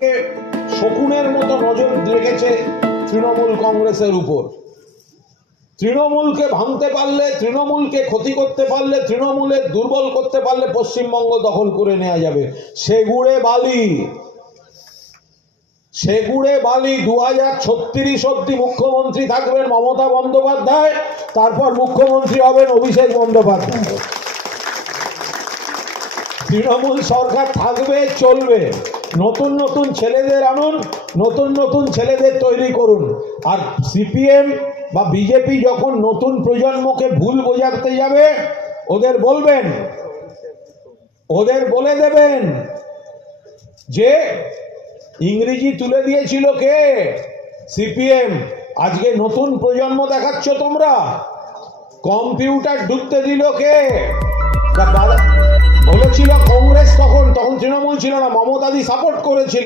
শকুনের মতো নজর রেখেছে তৃণমূল কংগ্রেসের উপর। তৃণমূলকে ভাঙতে পারলে, তৃণমূলকে ক্ষতি করতে পারলে, তৃণমূলের দুর্বল করতে পারলে পশ্চিমবঙ্গ দখল করে নেওয়া যাবে। সেগুড়ে বালি 2036 অব্দি মুখ্যমন্ত্রী থাকবেন মমতা বন্দ্যোপাধ্যায়, তারপর মুখ্যমন্ত্রী হবেন অভিষেক বন্দ্যোপাধ্যায়। তৃণমূল সরকার থাকবে, চলবে। নতুন নতুন ছেলেদের আনুন, নতুন নতুন ছেলেদের তৈরি করুন। আর সিপিএম বা বিজেপি যখন নতুন প্রজন্মকে ভুল বোঝাতে যাবে, ওদের বলবেন, ওদের বলে দেবেন যে ইংরেজি তুলে দিয়েছিল কে? সিপিএম। আজকে নতুন প্রজন্ম দেখাচ্ছ তোমরা। কম্পিউটার ঢুকতে দিল কে? বলেছিল কংগ্রেস, তখন তৃণমূল ছিল না, মমতাদি সাপোর্ট করেছিল।